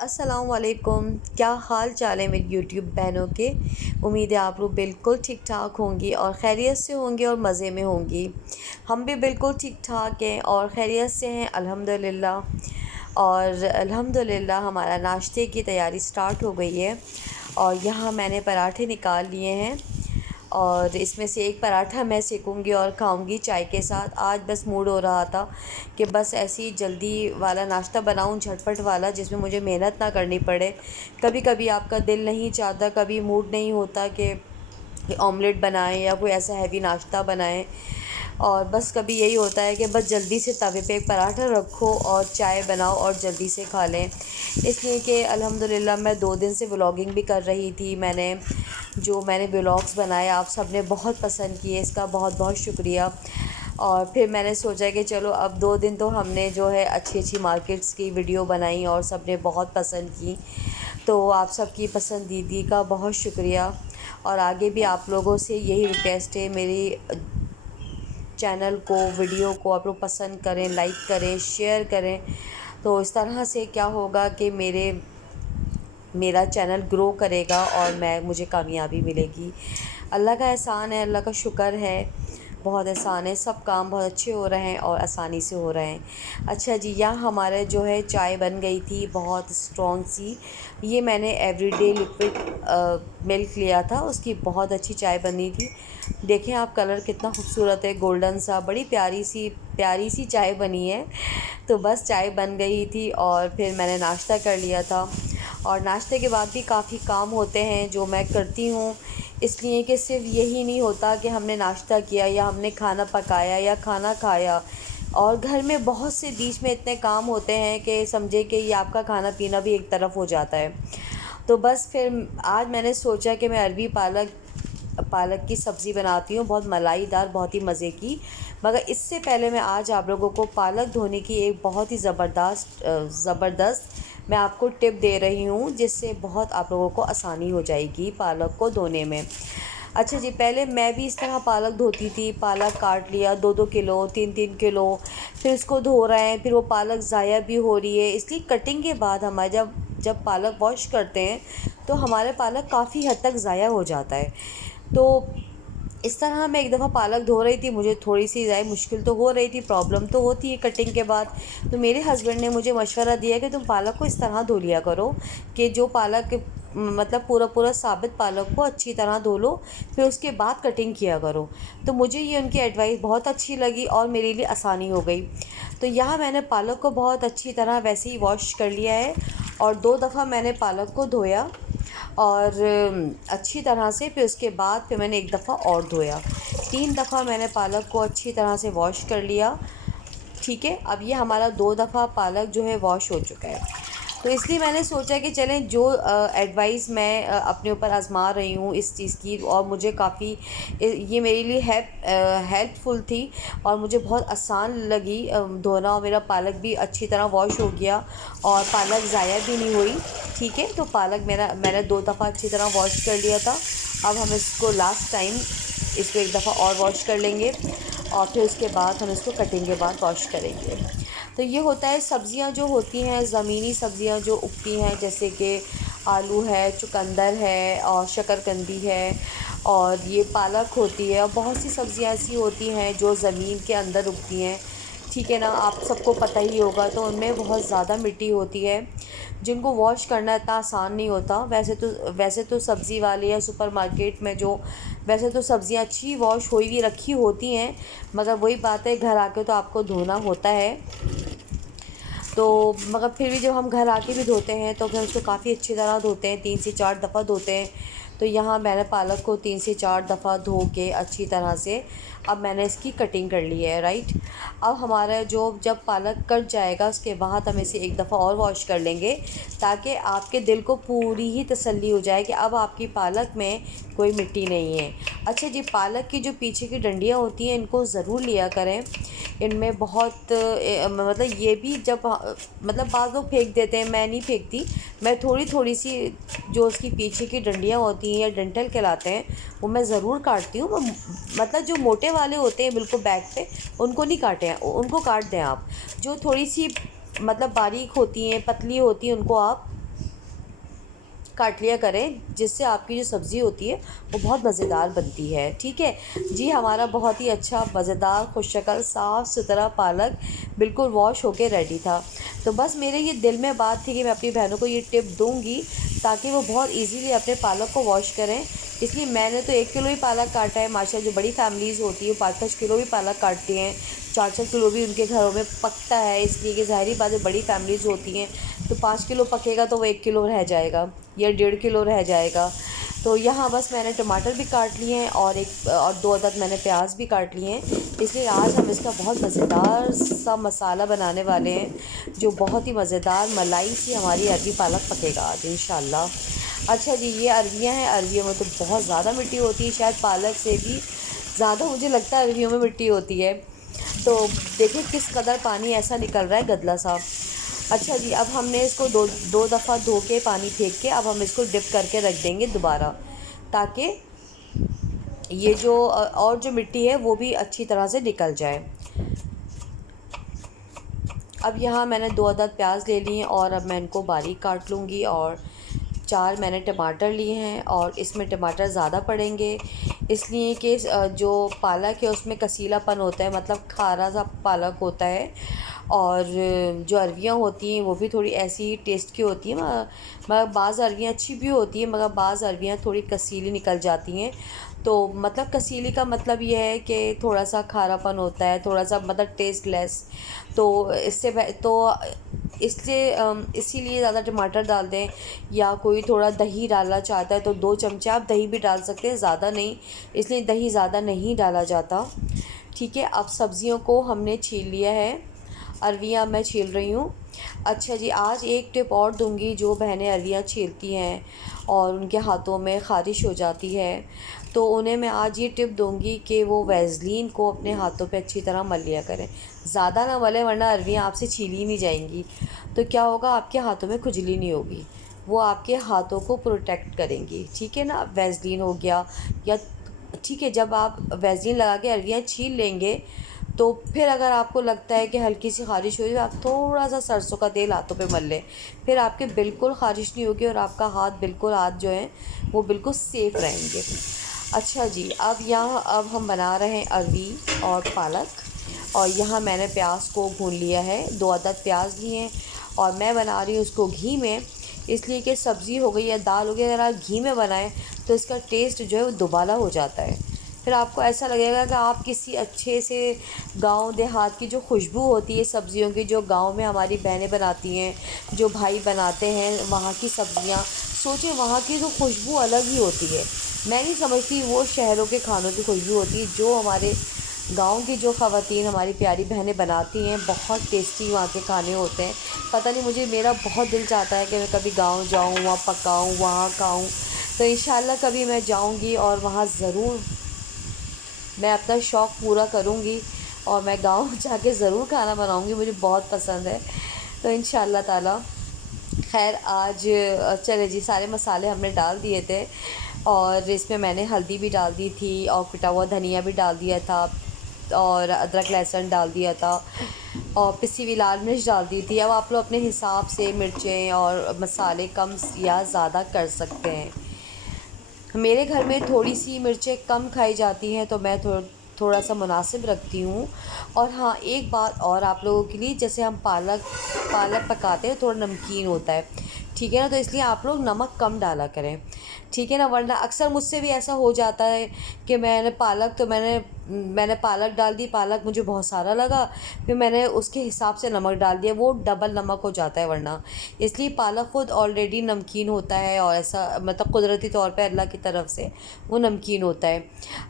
السلام علیکم، کیا حال چال ہے میری یوٹیوب بہنوں کے؟ امید ہے آپ لوگ بالکل ٹھیک ٹھاک ہوں گی اور خیریت سے ہوں گے اور مزے میں ہوں گی۔ ہم بھی بالکل ٹھیک ٹھاک ہیں اور خیریت سے ہیں الحمدللہ۔ اور الحمدللہ ہمارا ناشتے کی تیاری سٹارٹ ہو گئی ہے اور یہاں میں نے پراٹھے نکال لیے ہیں اور اس میں سے ایک پراٹھا میں سیکوں گی اور کھاؤں گی چائے کے ساتھ۔ آج بس موڈ ہو رہا تھا کہ بس ایسی جلدی والا ناشتہ بناؤں، جھٹپٹ والا، جس میں مجھے محنت نہ کرنی پڑے۔ کبھی کبھی آپ کا دل نہیں چاہتا، کبھی موڈ نہیں ہوتا کہ آملیٹ بنائیں یا کوئی ایسا ہیوی ناشتہ بنائیں، اور بس کبھی یہی ہوتا ہے کہ بس جلدی سے توے پہ ایک پراٹھا رکھو اور چائے بناؤ اور جلدی سے کھا لیں۔ اس لیے کہ الحمدللہ میں 2 دن سے ولاگنگ بھی کر رہی تھی۔ میں نے ولاگز بنائے آپ سب نے بہت پسند کیے، اس کا بہت بہت شکریہ۔ اور پھر میں نے سوچا کہ چلو اب 2 دن تو ہم نے جو ہے اچھی مارکیٹس کی ویڈیو بنائی اور سب نے بہت پسند کی، تو آپ سب کی پسندیدگی کا بہت شکریہ۔ اور آگے بھی آپ لوگوں سے یہی ریکویسٹ ہے، میری چینل کو، ویڈیو کو آپ لوگ پسند کریں، لائک کریں، شیئر کریں، تو اس طرح سے کیا ہوگا کہ میرا چینل گرو کرے گا اور مجھے کامیابی ملے گی۔ اللہ کا احسان ہے، اللہ کا شکر ہے، بہت احسان ہے، سب کام بہت اچھے ہو رہے ہیں اور آسانی سے ہو رہے ہیں۔ اچھا جی، یہاں ہمارے جو ہے چائے بن گئی تھی بہت اسٹرانگ سی۔ یہ میں نے ایوری ڈے لیکوڈ ملک لیا تھا، اس کی بہت اچھی چائے بنی تھی۔ دیکھیں آپ، کلر کتنا خوبصورت ہے، گولڈن سا، بڑی پیاری سی چائے بنی ہے۔ تو بس چائے بن گئی تھی اور پھر میں نے ناشتہ کر لیا تھا، اور ناشتے کے بعد بھی کافی کام ہوتے ہیں جو میں کرتی ہوں، اس لیے کہ صرف یہی نہیں ہوتا کہ ہم نے ناشتہ کیا یا ہم نے کھانا پکایا یا کھانا کھایا، اور گھر میں بہت سے بیچ میں اتنے کام ہوتے ہیں کہ سمجھے کہ یہ آپ کا کھانا پینا بھی ایک طرف ہو جاتا ہے۔ تو بس پھر آج میں نے سوچا کہ میں عربی پالک کی سبزی بناتی ہوں، بہت ملائی دار، بہت ہی مزے کی۔ مگر اس سے پہلے میں آج آپ لوگوں کو پالک دھونے کی ایک بہت ہی زبردست میں آپ کو ٹپ دے رہی ہوں، جس سے بہت آپ لوگوں کو آسانی ہو جائے گی پالک کو دھونے میں۔ اچھا جی، پہلے میں بھی اس طرح پالک دھوتی تھی، پالک کاٹ لیا 2 کلو، 3 کلو، پھر اس کو دھو رہے ہیں، پھر وہ پالک ضائع بھی ہو رہی ہے، اس لیے کٹنگ کے بعد ہمارے جب پالک واش کرتے ہیں تو ہمارے پالک کافی حد تک ضائع ہو جاتا ہے۔ تو اس طرح میں ایک دفعہ پالک دھو رہی تھی، مجھے تھوڑی سی مشکل تو ہو رہی تھی، پرابلم تو ہوتی ہے کٹنگ کے بعد، تو میرے ہسبینڈ نے مجھے مشورہ دیا کہ تم پالک کو اس طرح دھو لیا کرو کہ جو پالک مطلب پورا ثابت پالک کو اچھی طرح دھو لو، پھر اس کے بعد کٹنگ کیا کرو۔ تو مجھے یہ ان کی ایڈوائس بہت اچھی لگی اور میرے لیے آسانی ہو گئی۔ تو یہاں میں نے پالک کو بہت اچھی طرح ویسے ہی واش کر لیا ہے، اور 2 دفعہ میں نے پالک کو دھویا اور اچھی طرح سے، پھر اس کے بعد پھر میں نے 1 دفعہ اور دھویا، 3 دفعہ میں نے پالک کو اچھی طرح سے واش کر لیا۔ ٹھیک ہے، اب یہ ہمارا 2 دفعہ پالک جو ہے واش ہو چکا ہے۔ تو اس لیے میں نے سوچا کہ چلیں، جو ایڈوائس میں اپنے اوپر آزما رہی ہوں اس چیز کی، اور مجھے کافی یہ میرے لیے ہیلپ فل تھی اور مجھے بہت آسان لگی دھونا، اور میرا پالک بھی اچھی طرح واش ہو گیا اور پالک ضائع بھی نہیں ہوئی۔ ٹھیک ہے، تو پالک میں نے 2 دفعہ اچھی طرح واش کر لیا تھا۔ اب ہم اس کو لاسٹ ٹائم اس کو 1 دفعہ اور واش کر لیں گے، اور پھر اس کے بعد ہم اس کو کٹنگ کے بعد واش کریں گے۔ تو یہ ہوتا ہے، سبزیاں جو ہوتی ہیں، زمینی سبزیاں جو اگتی ہیں، جیسے کہ آلو ہے، چقندر ہے اور شکرکندی ہے، اور یہ پالک ہوتی ہے، اور بہت سی سبزیاں ایسی ہوتی ہیں جو زمین کے اندر اگتی ہیں، ٹھیک ہے نا، آپ سب کو پتہ ہی ہوگا۔ تو ان میں بہت زیادہ مٹی ہوتی ہے، جن کو واش کرنا اتنا آسان نہیں ہوتا۔ ویسے تو سبزی والے یا سپر مارکیٹ میں ویسے تو سبزیاں اچھی واش ہوئی ہوئی رکھی ہوتی ہیں، مگر وہی بات ہے، گھر آ کے تو آپ کو دھونا ہوتا ہے۔ تو مگر پھر بھی جب ہم گھر آ کے بھی دھوتے ہیں تو پھر اس کو کافی اچھی طرح دھوتے ہیں، 3 سے 4 دفعہ دھوتے ہیں۔ تو یہاں میں نے پالک کو 3 سے 4 دفعہ دھو کے اچھی طرح سے اب میں نے اس کی کٹنگ کر لی ہے، رائٹ۔ اب ہمارا جب پالک کٹ جائے گا، اس کے بعد ہم اسے 1 دفعہ اور واش کر لیں گے، تاکہ آپ کے دل کو پوری ہی تسلی ہو جائے کہ اب آپ کی پالک میں کوئی مٹی نہیں ہے۔ اچھا جی، پالک کی جو پیچھے کی ڈنڈیاں ہوتی ہیں، ان کو ضرور لیا کریں، ان میں بہت مطلب یہ بھی بعض لوگ پھینک دیتے ہیں، میں نہیں پھینکتی، میں تھوڑی سی جو اس کی پیچھے کی ڈنڈیاں ہوتی ہیں یا ڈنٹل کہلاتے ہیں، وہ میں ضرور کاٹتی ہوں۔ مطلب جو موٹے والے ہوتے ہیں بالکل بیک پہ، ان کو نہیں کاٹیں، ان کو کاٹ دیں آپ۔ جو تھوڑی سی باریک ہوتی ہیں، پتلی ہوتی ہیں، ان کو آپ کاٹ لیا کریں، جس سے آپ کی جو سبزی ہوتی ہے وہ بہت مزیدار بنتی ہے، ٹھیک ہے جی۔ ہمارا بہت ہی اچھا مزیدار خوش شکل صاف ستھرا پالک بالکل واش ہو کے ریڈی تھا۔ تو بس میرے یہ دل میں بات تھی کہ میں اپنی بہنوں کو یہ ٹپ دوں گی تاکہ وہ بہت ایزیلی اپنے پالک کو واش کریں۔ اس لیے میں نے تو 1 کلو ہی پالک کاٹا ہے، ماشاءاللہ جو بڑی فیملیز ہوتی ہیں 5-5 کلو بھی پالک کاٹتی ہیں، 4-4 کلو بھی ان کے گھروں میں پکتا ہے، اس لیے کہ ظاہری بات ہے بڑی فیملیز ہوتی ہیں تو 5 کلو پکے گا تو وہ 1 کلو رہ جائے گا یا 1.5 کلو رہ جائے گا۔ تو یہاں بس میں نے ٹماٹر بھی کاٹ لیے ہیں اور 2 عدد میں نے پیاز بھی کاٹ لیے ہیں، اس لیے آج ہم اس کا بہت مزیدار سا مسالہ بنانے والے ہیں جو بہت ہی مزیدار ملائی سی ہماری عربی پالک پکے گا آج انشاءاللہ۔ اچھا جی، یہ عربیاں ہیں، عربیوں میں تو بہت زیادہ مٹی ہوتی ہے، شاید پالک سے بھی زیادہ مجھے لگتا ہے عربیوں میں مٹی ہوتی ہے۔ تو دیکھیں کس قدر پانی ایسا نکل رہا ہے گدلا سا۔ اچھا جی، اب ہم نے اس کو دو دفعہ دھو کے پانی پھینک کے اب ہم اس کو ڈپ کر کے رکھ دیں گے دوبارہ، تاکہ یہ جو اور جو مٹی ہے وہ بھی اچھی طرح سے نکل جائے۔ اب یہاں میں نے 2 عدد پیاز لے لی ہیں اور اب میں ان کو باریک کاٹ لوں گی، اور 4 میں نے ٹماٹر لیے ہیں، اور اس میں ٹماٹر زیادہ پڑیں گے اس لیے کہ جو پالک ہے اس میں کسیلا پن ہوتا ہے، مطلب کھارا سا پالک ہوتا ہے، اور جو عربیاں ہوتی ہیں وہ بھی تھوڑی ایسی ٹیسٹ کی ہوتی ہیں، مگر بعض عربیاں اچھی بھی ہوتی ہیں مگر بعض عربیاں تھوڑی کسیلی نکل جاتی ہیں۔ تو مطلب کسیلی کا مطلب یہ ہے کہ تھوڑا سا کھارا پن ہوتا ہے، تھوڑا سا مطلب ٹیسٹ لیس، تو اسی لیے زیادہ ٹماٹر ڈال دیں، یا کوئی تھوڑا دہی ڈالنا چاہتا ہے تو 2 چمچے آپ دہی بھی ڈال سکتے ہیں، زیادہ نہیں، اس لیے دہی زیادہ نہیں ڈالا جاتا، ٹھیک ہے۔ اب سبزیوں کو ہم نے چھیل لیا ہے، عربیاں میں چھیل رہی ہوں۔ اچھا جی، آج ایک ٹپ اور دوں گی، جو بہنیں عربیاں چھیلتی ہیں اور ان کے ہاتھوں میں خارش ہو جاتی ہے تو انہیں میں آج یہ ٹپ دوں گی کہ وہ ویزلین کو اپنے ہاتھوں پہ اچھی طرح مل لیا کریں، زیادہ نہ ملیں ورنہ عربیاں آپ سے چھیلی نہیں جائیں گی، تو کیا ہوگا آپ کے ہاتھوں میں کھجلی نہیں ہوگی، وہ آپ کے ہاتھوں کو پروٹیکٹ کریں گی، ٹھیک ہے نا۔ ویزلین ہو گیا یا ٹھیک ہے، جب آپ ویزلین لگا کے عربیاں چھیل لیں گے تو پھر اگر آپ کو لگتا ہے کہ ہلکی سی خارش ہو رہی ہے، آپ تھوڑا سا سرسوں کا تیل ہاتھوں پہ مل لیں، پھر آپ کے بالکل خارش نہیں ہوگی اور آپ کا ہاتھ جو ہیں وہ بالکل سیف رہیں گے۔ اچھا جی، اب ہم بنا رہے ہیں عربی اور پالک، اور یہاں میں نے پیاز کو بھون لیا ہے، 2 عدد پیاز لیے ہیں، اور میں بنا رہی ہوں اس کو گھی میں، اس لیے کہ سبزی ہو گئی یا دال ہو گئی اگر آپ گھی میں بنائیں تو اس کا ٹیسٹ جو ہے وہ دوبالا ہو جاتا ہے، پھر آپ کو ایسا لگے گا کہ آپ کسی اچھے سے گاؤں دیہات کی جو خوشبو ہوتی ہے سبزیوں کی، جو گاؤں میں ہماری بہنیں بناتی ہیں، جو بھائی بناتے ہیں وہاں کی سبزیاں، سوچیں وہاں کی تو خوشبو الگ ہی ہوتی ہے، میں نہیں سمجھتی وہ شہروں کے کھانوں کی خوشبو ہوتی ہے، جو ہمارے گاؤں کی جو خواتین ہماری پیاری بہنیں بناتی ہیں بہت ٹیسٹی وہاں کے کھانے ہوتے ہیں۔ پتہ نہیں میرا بہت دل چاہتا ہے کہ میں کبھی گاؤں جاؤں، وہاں پکاؤں، وہاں کھاؤں، تو انشاءاللہ کبھی میں جاؤں گی اور وہاں ضرور میں اپنا شوق پورا کروں گی، اور میں گاؤں جا کے ضرور کھانا بناؤں گی، مجھے بہت پسند ہے، تو انشاءاللہ تعالی خیر آج چلے جی، سارے مسالے ہم نے ڈال دیے تھے، اور اس میں نے ہلدی بھی ڈال دی تھی اور کٹا ہوا دھنیا بھی ڈال دیا تھا، اور ادرک لہسن ڈال دیا تھا، اور پسی ہوئی لال مرچ ڈال دی تھی۔ اب آپ لوگ اپنے حساب سے مرچیں اور مسالے کم یا زیادہ کر سکتے ہیں، میرے گھر میں تھوڑی سی مرچیں کم کھائی جاتی ہیں تو میں تھوڑا سا مناسب رکھتی ہوں۔ اور ہاں ایک بات اور آپ لوگوں کے لیے، جیسے ہم پالک پکاتے ہیں تھوڑا نمکین ہوتا ہے، ٹھیک ہے نا، تو اس لیے آپ لوگ نمک کم ڈالا کریں، ٹھیک ہے نا، ورنہ اکثر مجھ سے بھی ایسا ہو جاتا ہے کہ میں نے پالک ڈال دی، پالک مجھے بہت سارا لگا، پھر میں نے اس کے حساب سے نمک ڈال دیا، وہ ڈبل نمک ہو جاتا ہے ورنہ، اس لیے پالک خود آلریڈی نمکین ہوتا ہے، اور ایسا مطلب قدرتی طور پہ اللہ کی طرف سے وہ نمکین ہوتا ہے۔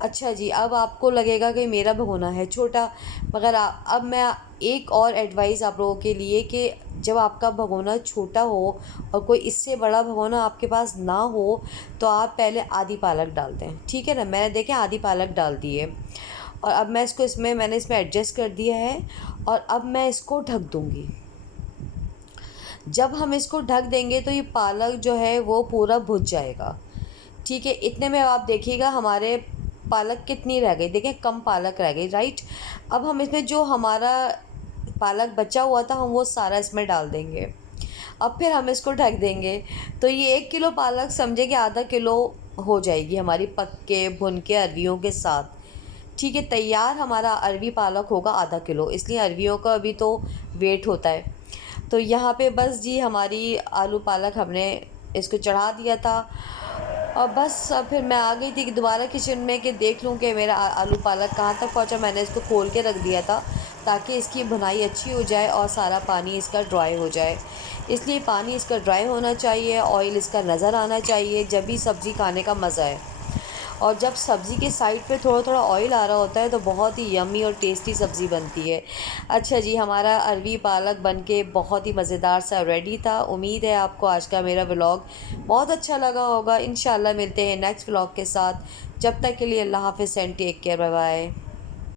اچھا جی، اب آپ کو لگے گا کہ میرا بھگونا ہے چھوٹا، مگر اب میں ایک اور ایڈوائز آپ لوگوں کے لیے کہ جب آپ کا بھگونا چھوٹا ہو اور کوئی اس سے بڑا بھگونا آپ کے پاس نہ ہو تو آپ پہلے آدھی پالک ڈال دیں، ٹھیک ہے نا، میں نے دیکھیں آدھی پالک ڈال دی ہے، اور اب میں نے اس میں ایڈجسٹ کر دیا ہے، اور اب میں اس کو ڈھک دوں گی۔ جب ہم اس کو ڈھک دیں گے تو یہ پالک جو ہے وہ پورا بھج جائے گا، ٹھیک ہے، اتنے میں آپ دیکھیے گا ہمارے پالک کتنی رہ گئی، دیکھیں کم پالک رہ گئی، رائٹ۔ اب ہم اس میں جو ہمارا پالک بچا ہوا تھا ہم وہ سارا اس میں ڈال دیں گے۔ اب پھر ہم اس کو ڈھک دیں گے. تو یہ 1 کلو پالک سمجھے کہ آدھا کلو ہو جائے گی ہماری پک کے بھن کے ارویوں کے ساتھ. ٹھیک ہے, تیار ہمارا اروی پالک ہوگا آدھا کلو, اس لیے ارویوں کا بھی تو ویٹ ہوتا ہے. تو یہاں پہ بس جی ہماری آلو پالک ہم نے اس کو چڑھا دیا تھا, اور بس اب پھر میں آ گئی تھی کہ دوبارہ کچن میں کہ دیکھ لوں کہ میرا آلو پالک کہاں تک پہنچا. میں نے اس کو کھول کے رکھ دیا تھا تاکہ اس کی بھنائی اچھی ہو جائے اور سارا پانی اس کا ڈرائی ہو جائے. اس لیے پانی اس کا ڈرائی ہونا چاہیے, آئل اس کا نظر آنا چاہیے, جبھی سبزی کھانے کا مزہ ہے. اور جب سبزی کے سائڈ پہ تھوڑا تھوڑا آئل آ رہا ہوتا ہے تو بہت ہی یمی اور ٹیسٹی سبزی بنتی ہے. اچھا جی, ہمارا اروی پالک بن کے بہت ہی مزیدار سا ریڈی تھا. امید ہے آپ کو آج کا میرا ولاگ بہت اچھا لگا ہوگا. انشاءاللہ ملتے ہیں نیکسٹ ولاگ کے ساتھ. جب تک کے لیے اللہ حافظ and take care, bye bye.